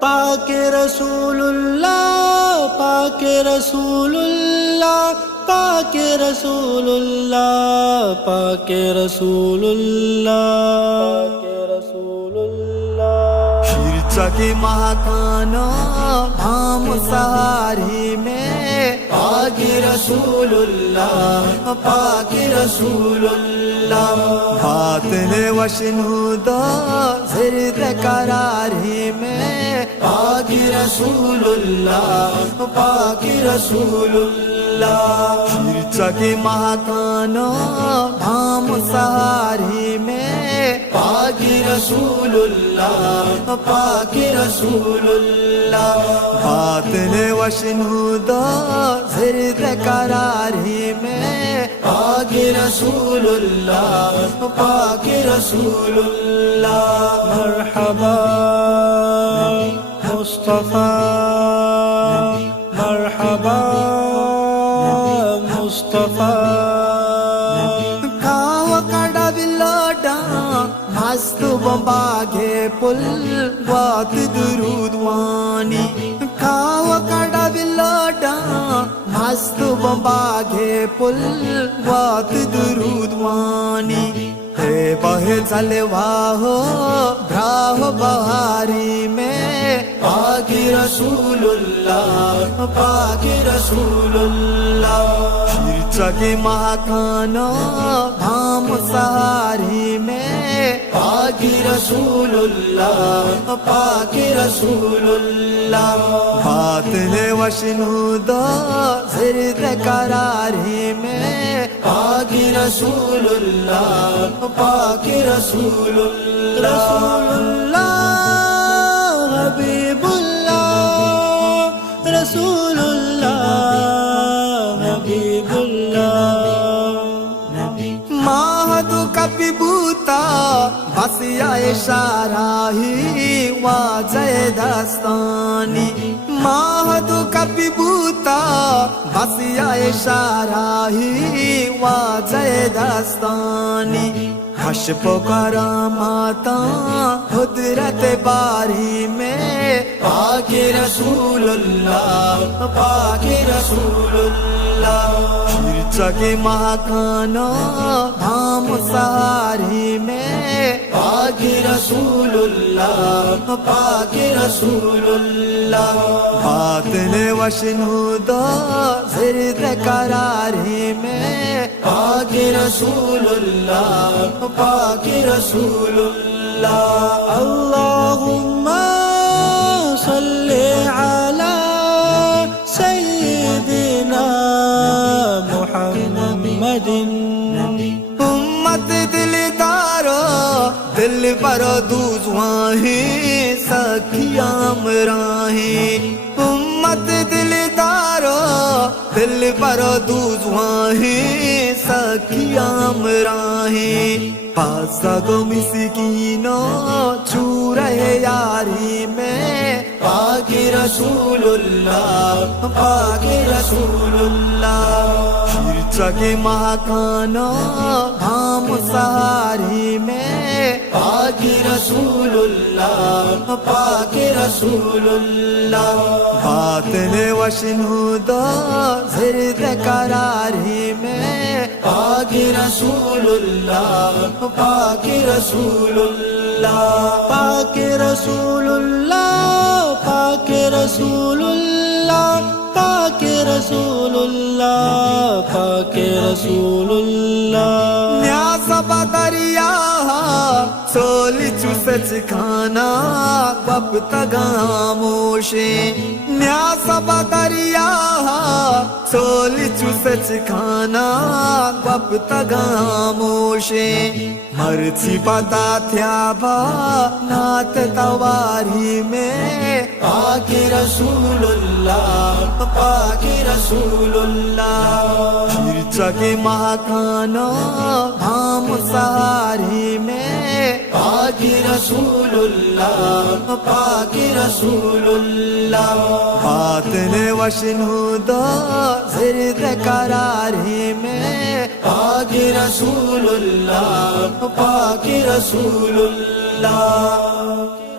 پاک رسول اللہ، پاک رسول اللہ، پاک رسول اللہ، پاک رسول اللہ، پاک رسول اللہ۔ شیرچا کے مہکانا دھام سہاری میں پاک رسول اللہ، پاک رسول اللہ۔ باطن و شنودا زرد قراری میں پاک رسول اللہ، پاک رسول اللہ۔ شیرچا کے مہکانا دھام سہاری میں پاک رسول اللہ، پاک رسول اللہ۔ باطن و شنودا زرد قراری میں پاک رسول اللہ، پاک رسول اللہ۔ مرحبا مصطفیٰ، مرحبا مصطفیٰ۔ کاو کڑا بلوڈا مست باغے پل وات درود وانی۔ کاو کڑا بلوڈا مست باغے پل وات درود وانی۔ اے بہے چلوا ہو براہ بہاری میں پاک رسول اللہ، پاک رسول اللہ۔ شیرچا کے مہکانا دھام سہاری میں پاک رسول اللہ، پاک رسول اللہ۔ باطن و شنودا زرد قراری میں پاک رسول اللہ، پاک رسول اللہ۔ رسول اللہ حبیب اللہ، رسول اللہ حبیب اللہ۔ ماہدو کپی بوتا بس یا اشارہ ہی واجہ دستانی۔ ماہدو کپی بوتا بس یا اشارہ ہی واجہ دستانی۔ حشب و کراماتا قدرت باری میں پاک رسول اللہ، پاک رسول اللہ۔ شیرچا کے مہکانا دھام سہاری میں پاک رسول اللہ، پاک رسول اللہ۔ باطن و شنودا زرد قراری میں پاک رسول اللہ، پاک رسول اللہ۔ اللہم صلی علی سیدنا محمد۔ امت دل دارو دل پر دوزواہیں سکھیام راہیں۔ امت دل دارو دل پر دوزواہیں سکھیام راہیں۔ پاسا گو مسکینو چھو رہے یاری میں پاک رسول اللہ، پاک رسول اللہ۔ شیرچا کے مہکانا دھام سہاری میں پاک رسول اللہ، پاک رسول اللہ۔ باطن و شنودا زرد قراری میں پاک رسول اللہ، پاک رسول اللہ۔ پاک رسول اللہ، پاک رسول اللہ، پاک رسول اللہ، پاک رسول اللہ۔ نیاز بدریا سولی چوسچ کھانا بب تگاموشے۔ نیاز بدریا سولی چوسچ کھانا بب تگاموشے۔ مرچی پتا تھیا با نات تواری میں پاک رسول اللہ، پاک رسول اللہ۔ شیرچا کے مہکانا دھام سہاری میں پاک رسول اللہ، پاک رسول اللہ۔ باطن و شنودا زرد قراری میں پاک رسول اللہ، پاک رسول اللہ۔